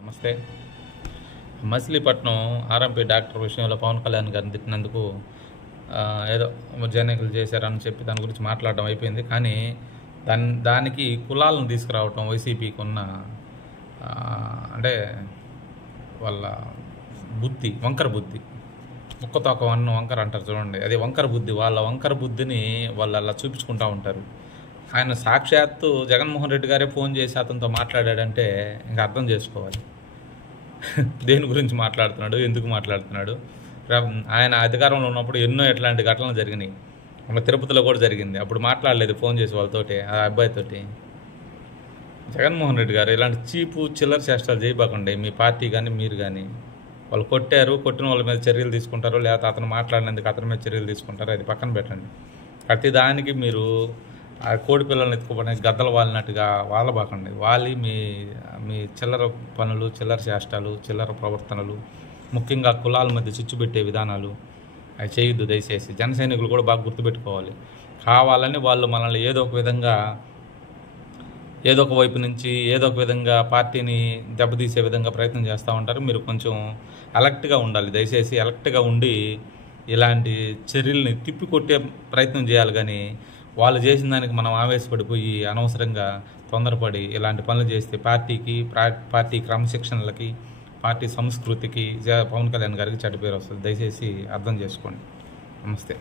నమస్తే. Machilipatnam RMP doctor విషయంలో పవన్ కళ్యాణ్ గారిని తిట్టినందుకు ఏదో జనకులు చేశారని చెప్పి దాని గురించి మాట్లాడడం అయిపోయింది. కానీ దానికి కులాలను తీసుకురావటం వైసీపీకి ఉన్న అంటే వాళ్ళ బుద్ధి, వంకర బుద్ధి, ముక్కతోక వన్న వంకర అంటారు చూడండి, అది వంకర బుద్ధి. వాళ్ళ వంకర బుద్ధిని వాళ్ళు అలా చూపించుకుంటూ ఉంటారు. ఆయన సాక్షాత్తు జగన్మోహన్ రెడ్డి గారే ఫోన్ చేసి అతనితో మాట్లాడాడంటే ఇంకా అర్థం చేసుకోవాలి దేని గురించి మాట్లాడుతున్నాడు, ఎందుకు మాట్లాడుతున్నాడు. ఆయన అధికారంలో ఉన్నప్పుడు ఎన్నో ఇట్లాంటి ఘటనలు జరిగినాయి. మన తిరుపతిలో కూడా జరిగింది. అప్పుడు మాట్లాడలేదు ఫోన్ చేసి వాళ్ళతోటి, ఆ అబ్బాయితోటి. జగన్మోహన్ రెడ్డి గారు ఇలాంటి చీపు చిల్లర చేష్టాలు చేయబాకండి. మీ పార్టీ కానీ మీరు కానీ వాళ్ళు కొట్టిన వాళ్ళ మీద చర్యలు తీసుకుంటారు, లేకపోతే అతను మాట్లాడినందుకు అతని మీద చర్యలు తీసుకుంటారు, అది పక్కన పెట్టండి. ప్రతిదానికి మీరు ఆ కోడి పిల్లల్ని ఎత్తుకోబడి గద్దలు వాలినట్టుగా వాళ్ళబాకండి. వాలి మీ చిల్లర పనులు, చిల్లర చేష్టాలు, చిల్లర ప్రవర్తనలు, ముఖ్యంగా కులాల మధ్య చిచ్చు పెట్టే విధానాలు అవి చేయొద్దు దయచేసి. జన సైనికులు కూడా బాగా గుర్తుపెట్టుకోవాలి. కావాలని వాళ్ళు మనల్ని ఏదో ఒక విధంగా, ఏదో ఒక వైపు నుంచి ఏదో ఒక విధంగా పార్టీని దెబ్బతీసే విధంగా ప్రయత్నం చేస్తూ ఉంటారు. మీరు కొంచెం అలర్ట్గా ఉండాలి దయచేసి. అలర్ట్గా ఉండి ఇలాంటి చర్యల్ని తిప్పికొట్టే ప్రయత్నం చేయాలి. కానీ వాళ్ళు చేసిన దానికి మనం ఆవేశపడిపోయి అనవసరంగా తొందరపడి ఇలాంటి పనులు చేస్తే పార్టీ క్రమశిక్షణలకి, పార్టీ సంస్కృతికి పవన్ కళ్యాణ్ గారికి చెడ్డ పేరు వస్తుంది. దయచేసి అర్థం చేసుకోండి. నమస్తే.